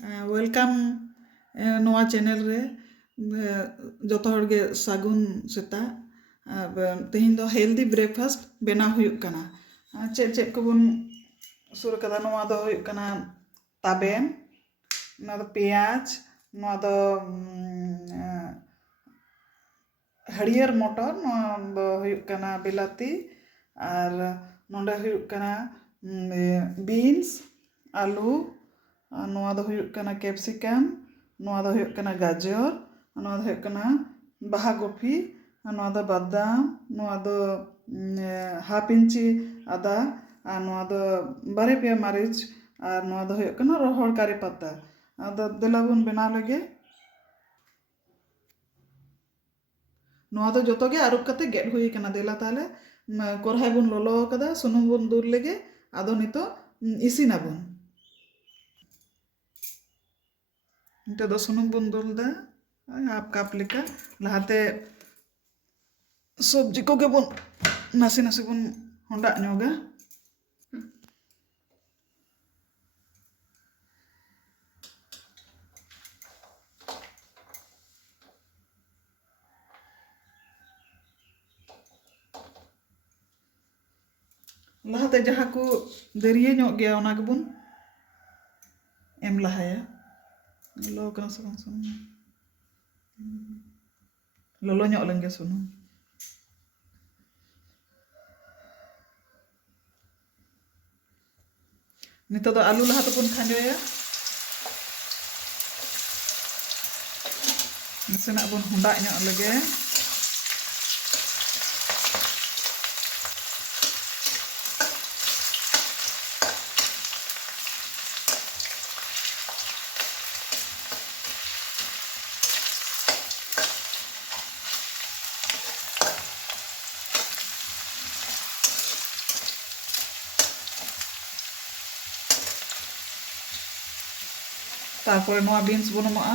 Welcome नोआ channel रे जोतो हर गे सागुन सेता तेहिं दो हेल्दी ब्रेकफास्ट बेना हुयुक कना चेक चेक को बुन सुर कदा नोआ दो हुयुक कना ताबेन नोआ दो प्याज नोआ दो हरियर मटर नोआ दो हुयुक कना बिलाती और नोंडे हुयुक कना बीन्स आलू नोआ दो हुयुक कना कैप्सिकम नोआ दो हुयुक कना गाजर नोआ दो हुयुक कना बाहा कॉफी नोआ दो बादाम नोआ दो हाफ इंची आदा और नोआ दो बारे पे मरीच और नोआ दो हुयुक कना रोहड़ कारी पत्ता आदो देलाबुन बनाव लगे नोआ दो जोतो गे आरुप कते गेट हुई कना देला ताले कोरहाय बुन लोलो कदा सुनुम बुन दूर लगे आदो नितो इसिनाबुन नितो दो सुनुम बुन दूर दा हाफ कप लेका लहाते सब्जी को गे बुन नासी नासी बुन होंडा ᱧᱚᱜᱟ लहाते जहाँ को दरिये ᱧᱚᱜ गया ओना गेबुन एम लहाया लो कना से बंग सुनुम लोलो ᱧᱚᱜ लेंगे सुनुम नितो दो आलू लहा तबुन खांजोया नसेना बुन होंडा ᱧᱚᱜ लगे तारपरे नोआ बीन्स बुन एमोआ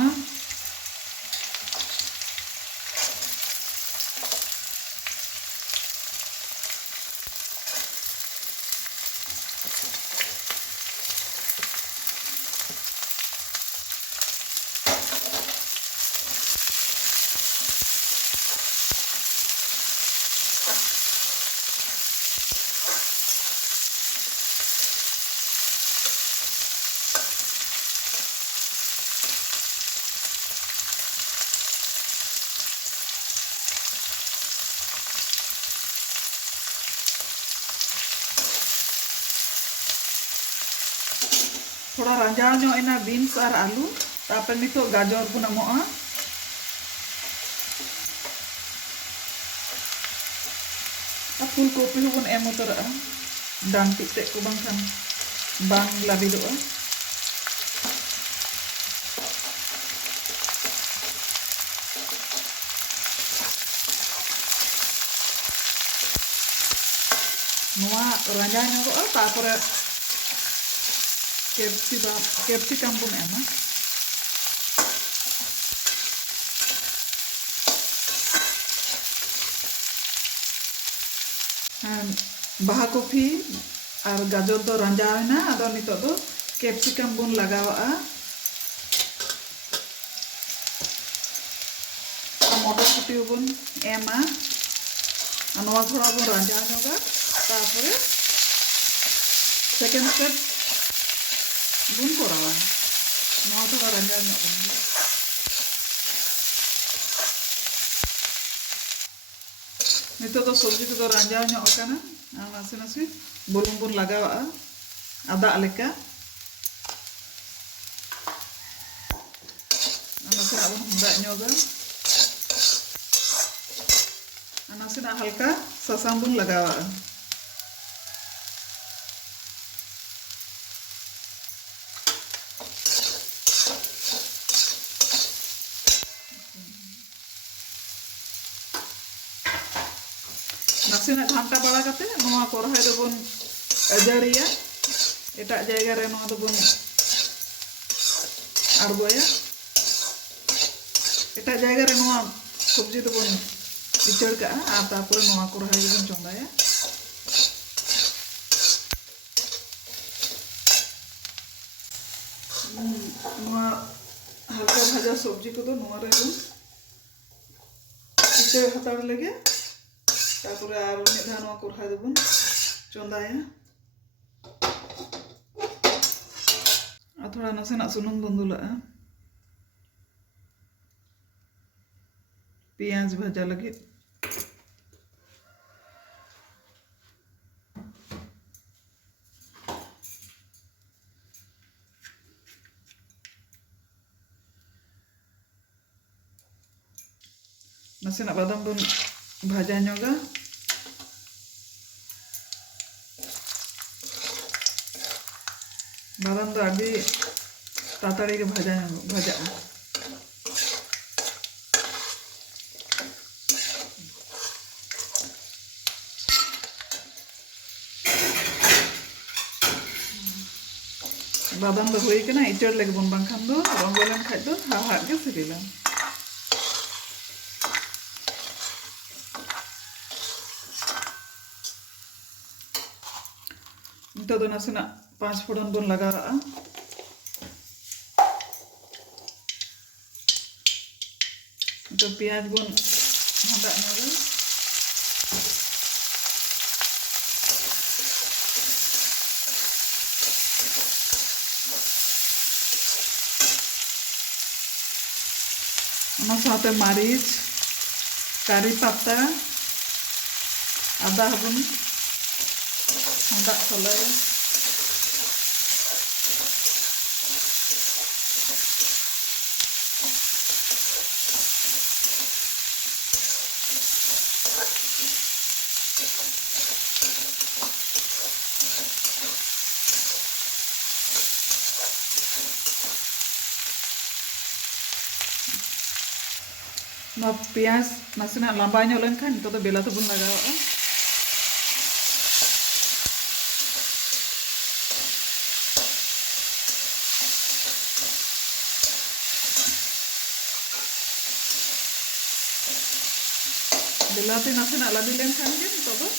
थोड़ा रंजाव ᱧᱚᱜ एना बीन्स और आलू तापर नितो गाजर बुन एमोआ फुल कॉपी बुन एम उतरा डांटी ते को बांखान बांग लाबिदोआ नोआ रंजाव ᱧᱚᱜᱚᱜᱼᱟ तापर कैप्सिकम बुन एमा बाहा कॉफी और गाजर दो रंजावना आदो नितो दो कैप्सिकम बुन लगावा मटर कुटी बुन एमा नोआ थोड़ा बुन रंजाव ᱧᱚᱜᱟ तापर सेकेंड स्टेप बुन कोरावा नोआ थोड़ा रंजाव ᱧᱚᱜ बुन नितो दो सब्जी तो रंजाव ᱧᱚᱜ kana नासी नासी बुलुंग बुन लगावा आदा लेका नासी ना बुन होंडा ᱧᱚᱜᱟ नासी ना हल्का सासांग बुन लगावा नासेना घांटा बड़ा करते नोआ कोरहाय दो बुन अजारिया एटा जायगा रे नोआ दो बुन आड़गोया एटा जायगा रे नोआ सब्जी दो बुन इचड़ का आ तापर नोआ कोरहाय बुन चंदाया नवा हल्का भाजा सब्जी को तो नवा रे बन इसे हताड़ लगे तापुरे आर मिद धाव नवा कोरहा दो बन चंदाया और थोड़ा नासेना सुनुम बन दुलागा पियाज भाजा लगे नासेना बादाम बन भाजा नोगा बादाम तो अभी ताताड़ी के भाजा भाजा बादाम तो हुई कना इचड़ लगे बन बांखान दो रंगोलन खाइ दो हाहाट के सिबिला नितो दो नासेना 5 फोड़न बन लगावा तो पियाज बन हंदा नोगा ona saate maric kari pata ada bun handa sole no pias nasina lambanya len kan itu bela tuh bun lagawa bela tuh nasina labi len kan dia itu tuh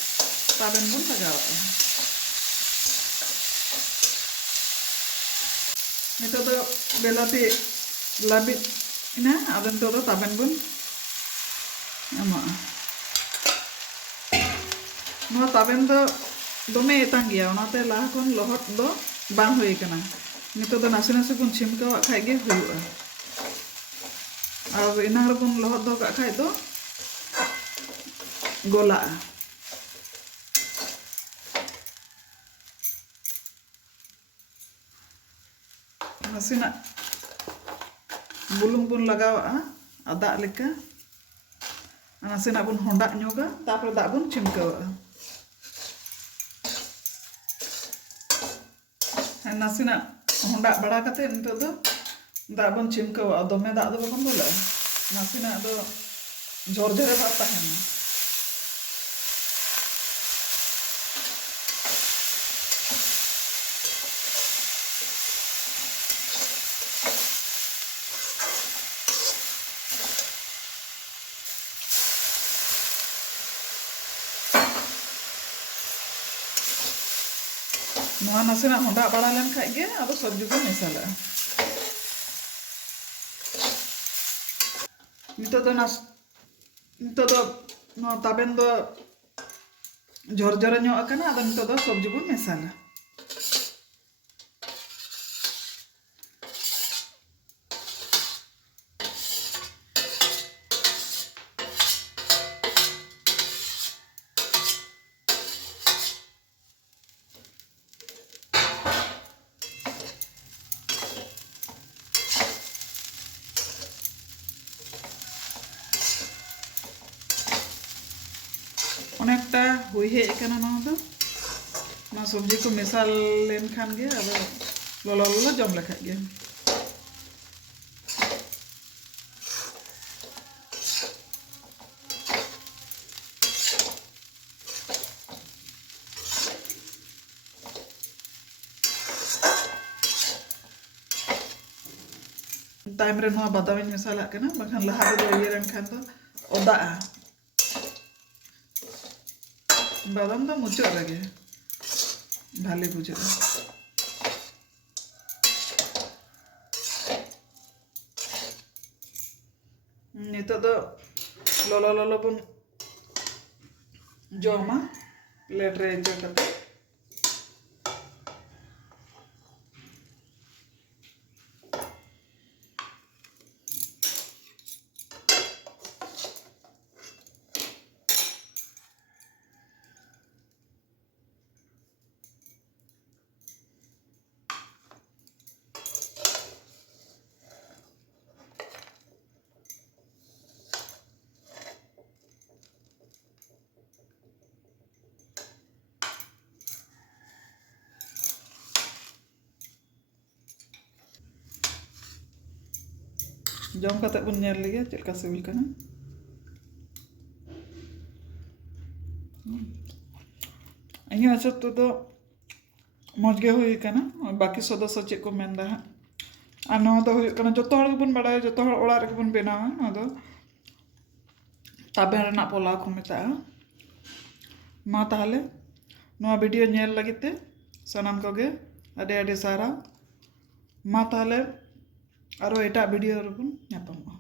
taben bun lagawa itu tuh bela tuh labi ina aben tuh taben bun ama no taben do dome etang gya onate laha kon lohot do bang hoy kana nito do nase nase bun chimkawa khai ge huyuga ar inang ro bun lohot do ka khai do gola nasina bulung bun lagawa ada leka nasina bun honda nyoga tapor dak bun chimkawa nasina honda bada kate nito do dak bun chimkawa dome dak do bun bola nasina do jor jore ba tahena नवा नासेना Honda बड़ा लेन खाइ गे अब सब्जी को मिसाला नितो दो नवा ताबेन दो झोर झोर ᱧᱚᱜ akana ado नितो दो सब्जी को मिसाला অনেকটা হই হে এখানে না তো না সবজি को मिसाल लेन खान गे अब ललो ललो जम लेखा गे टाइम रे नवा बादाम मिसाल कना बखान लहा दो ये रन खान तो ओदा बादाम तो मुझे लगे भाले बुझे Nito do lolo pun joma plate re jo kate. Jom kate pun nyel lagi cek ka sibil kana. Ini asap tu do moj ge hui kana baki सदस्य चेक को मेन दा आ नवा दो हुई kana joto hor gebun badai joto hor ola re gebun benawa ado taben rena pola ko meta ma tahale नवा video nyel lagit te sanam koge ade ade sara ma tahale aro eta video rebun nyapam